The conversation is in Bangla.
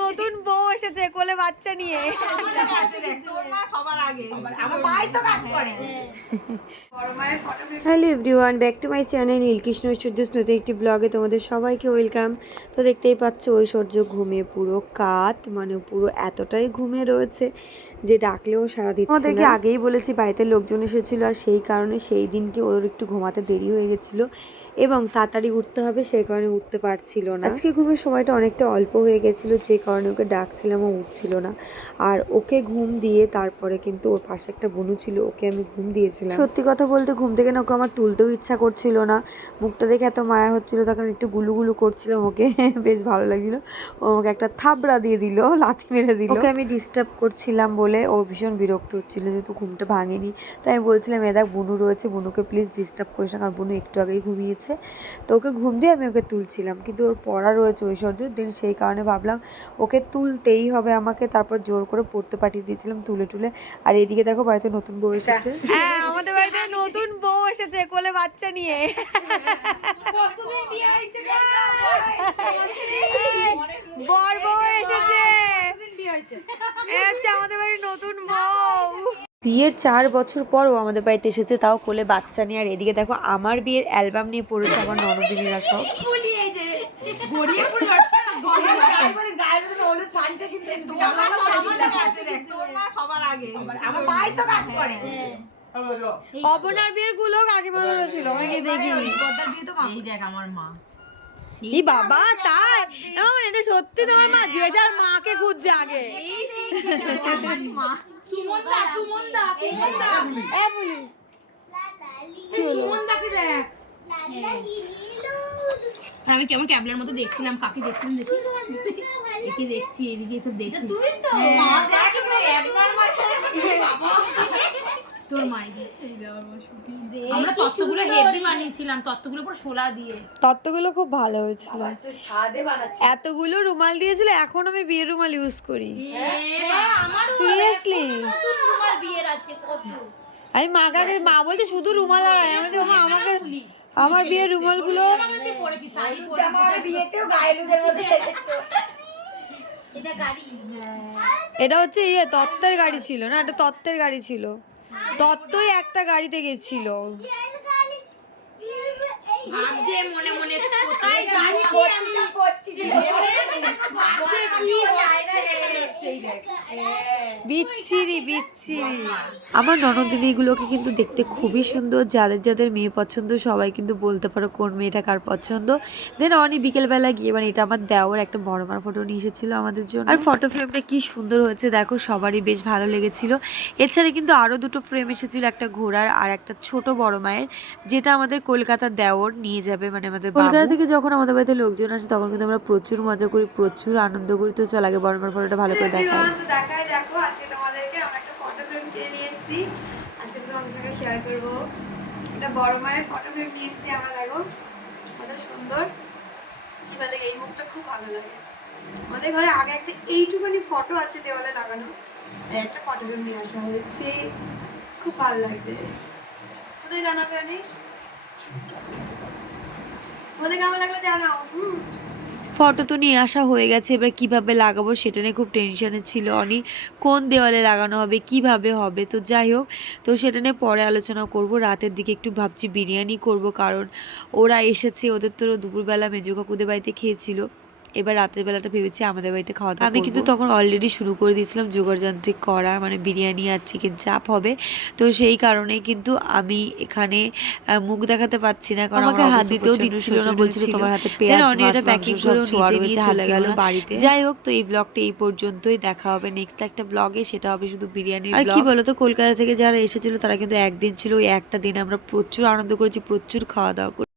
নতুন বউ এসেছে কোলে বাচ্চা নিয়ে। Hello everyone, back to my channel Neelkrishna Aishwarya নতুন একটি ব্লগে তোমাদের সবাইকে ওয়েলকাম। তো দেখতেই পাচ্ছ ঐশ্বর্য ঘুমে পুরো কাত, মানে পুরো এতটাই ঘুমে রয়েছে যে ডাকলেও সারা দিচ্ছে না। আমাদেরকে আগেই বলেছি বাড়িতে লোকজন এসেছিলো, আর সেই কারণে সেই দিনকে ওর একটু ঘুমাতে দেরি হয়ে গেছিলো এবং তাড়াতাড়ি উঠতে হবে, সেই কারণে উঠতে পারছিল না। আজকে ঘুমের সময়টা অনেকটা অল্প হয়ে গেছিলো, যে কারণে ওকে ডাকছিলাম ও উঠছিল না। আর ওকে ঘুম দিয়ে তারপরে কিন্তু ওর পাশে একটা বনু ছিল, ওকে আমি ঘুম দিয়েছিলাম। সত্যি কথা বলতে ঘুম থেকে না ওকে আমার তুলতেও ইচ্ছা করছিল না, মুখটা দেখে এত মায়া হচ্ছিল, তখন আমি একটু গুলুগুলু করছিলাম ওকে বেশ ভালো লাগছিল। ও আমাকে একটা থাবড়া দিয়ে দিল, লাথি মেরে দিল। ওকে আমি ডিস্টার্ব করছিলাম বলে ও ভীষণ বিরক্ত হচ্ছিল, যেহেতু ঘুমটা ভাঙেনি। তো আমি বলছিলাম এ দেখ বুনু রয়েছে, বুনুকে প্লিজ ডিস্টার্ব করিস না, কারণ বুনু একটু আগেই ঘুমিয়েছে। তো ওকে ঘুম দিয়ে আমি ওকে তুলছিলাম, কিন্তু ওর পড়া রয়েছে ঐশ্বর্যের দিন, সেই কারণে ভাবলাম ওকে তুলতেই হবে আমাকে। তারপর জোর করে পড়তে পাঠিয়ে দিয়েছিলাম তুলে টুলে। আর এদিকে দেখো বাড়িতে নতুন বউ এসেছে। হ্যাঁ, আমাদের বাড়িতে নতুন বউ এসেছে কোলে বাচ্চা নিয়ে। বর বউ এসেছে, আমাদের বাড়ির নতুন বউ। বিয়ের 4 বছর পরও আমাদের বাড়িতে এসেছে, তাও কোলে বাচ্চা নিয়ে। আর এদিকে দেখো আমার বিয়ের অ্যালবাম নিয়ে পড়েছে আমার ননদিনীরা সব। অবনার বিয়ের গুলো কাকিমা ধরেছিল, আমি দেখিনি। আমার মা ই বাবা, তাই এটা সত্যি তোমার মা? যে যার মাকে খুঁজছে আগে। আমি কেমন ক্যাবলার মতো দেখছিলাম, কাকি দেখছিলাম, দেখি দেখছি এদিকে সব দেখছি। তোর আমরা তত্ত্বগুলো হেভি বানিয়েছিলাম, তত্ত্বগুলো পুরো শোলা দিয়ে। তত্ত্বগুলো খুব ভালো হয়েছিল, এতগুলো রুমাল দিয়েছিল, এখন আমি বিয়ের রুমাল ইউজ করি। সিরিয়াসলি আমি মাকে, মা বলছে শুধু রুমাল আর আমাকে আমার বিয়ের রুমাল গুলো এটা হচ্ছে ইয়ে তত্ত্বের গাড়ি ছিল না, এটা তত্ত্বের গাড়ি ছিল, তত্ত্বই একটা গাড়িতে গেছিল। ভাবছে মনে মনে কোথায় গাড়ি বিচ্ছিরি বিচ্ছিরি। আমার ননদিনীগুলোকে কিন্তু দেখতে খুবই সুন্দর, যাদের যাদের মেয়ে পছন্দ সবাই কিন্তু বলতে পারো কোন মেয়েটা কার পছন্দ। দেন অনেক বিকেলবেলা গিয়ে, মানে এটা আমার দেওয়ার একটা বড়মার ফটো নিয়ে এসেছিল আমাদের জন্য। আর ফটো ফ্রেমটা কি সুন্দর হয়েছে দেখো, সবারই বেশ ভালো লেগেছিল। এছাড়া কিন্তু আরো দুটো ফ্রেম এসেছিল, একটা ঘোড়ার আর একটা ছোট বড় মায়ের, যেটা আমাদের কলকাতার দেওর নিয়ে যাবে, মানে আমাদের কলকাতা থেকে যখন আমাদের বাড়িতে লোকজন আসে তখন কিন্তু আমরা প্রচুর মজা করি, প্রচুর আনন্দ করি। তো চল আগে বড়মার ফটোটা ভালো করে দেখাই। দেখো আজকে তোমাদেরকে আমরা একটা ফটো ফ্রেম কিনে নিয়ে এসেছি, আজকে তোমাদের সঙ্গে শেয়ার করবো। এটা বড় মায়ের ফটো ফ্রেম নিয়ে এসেছি আমরা, দেখো কত সুন্দর। এবার এই মুখটা খুব ভালো লাগে। আমাদের ঘরে আগে একটা এইটুখানি ফটো আছে দেওয়ালে লাগানো, একটা ফটো ফ্রেম নিয়ে আসা হয়েছে, খুব ভালো লাগছে। কোথায় জানাবে অনেক, ওদের কেমন লাগলো জানাও। ফটো তো নিয়ে আসা হয়ে গেছে, এবার কিভাবে লাগাবো সেটা নিয়ে খুব টেনশনে ছিল অনি, কোন দেওয়ালে লাগানো হবে কিভাবে হবে। তো যাই হোক, তো সেটা নিয়ে পরে আলোচনা করব। রাতের দিকে একটু ভাবছি বিরিয়ানি করব, কারণ ওরা এসেছে, ওদের তো দুপুরবেলা মেজো কাকুদের বাড়িতে খেয়েছিল, এবার রাতের বেলাটা ভেবেছি আমাদের বাড়িতে খাওয়া দাওয়া। আমি কিন্তু তখন অলরেডি শুরু করে দিয়েছিলাম জোগাড়যন্ত্রিক করা, মানে বিরিয়ানি আর চিকেন চাপ হবে। তো সেই কারণেই কিন্তু আমি এখানে মুখ দেখাতে পাচ্ছি না, কারণ আমাকে হাত দিতেও দিচ্ছিল না, বলছিল তোমার হাতে পেঁয়াজ মাছ প্যাকিং করে নিয়ে চলে গেল বাড়িতে। যাই হোক, তো এই ব্লগটা এই পর্যন্তই, দেখা হবে নেক্সট একটা ব্লগে, সেটা হবে শুধু বিরিয়ানির ব্লগ। আর কি বলতো, কলকাতা থেকে যারা এসেছিল তারা কিন্তু একদিন ছিল, ওই একটা দিন আমরা প্রচুর আনন্দ করেছি, প্রচুর খাওয়া দাওয়া করেছি।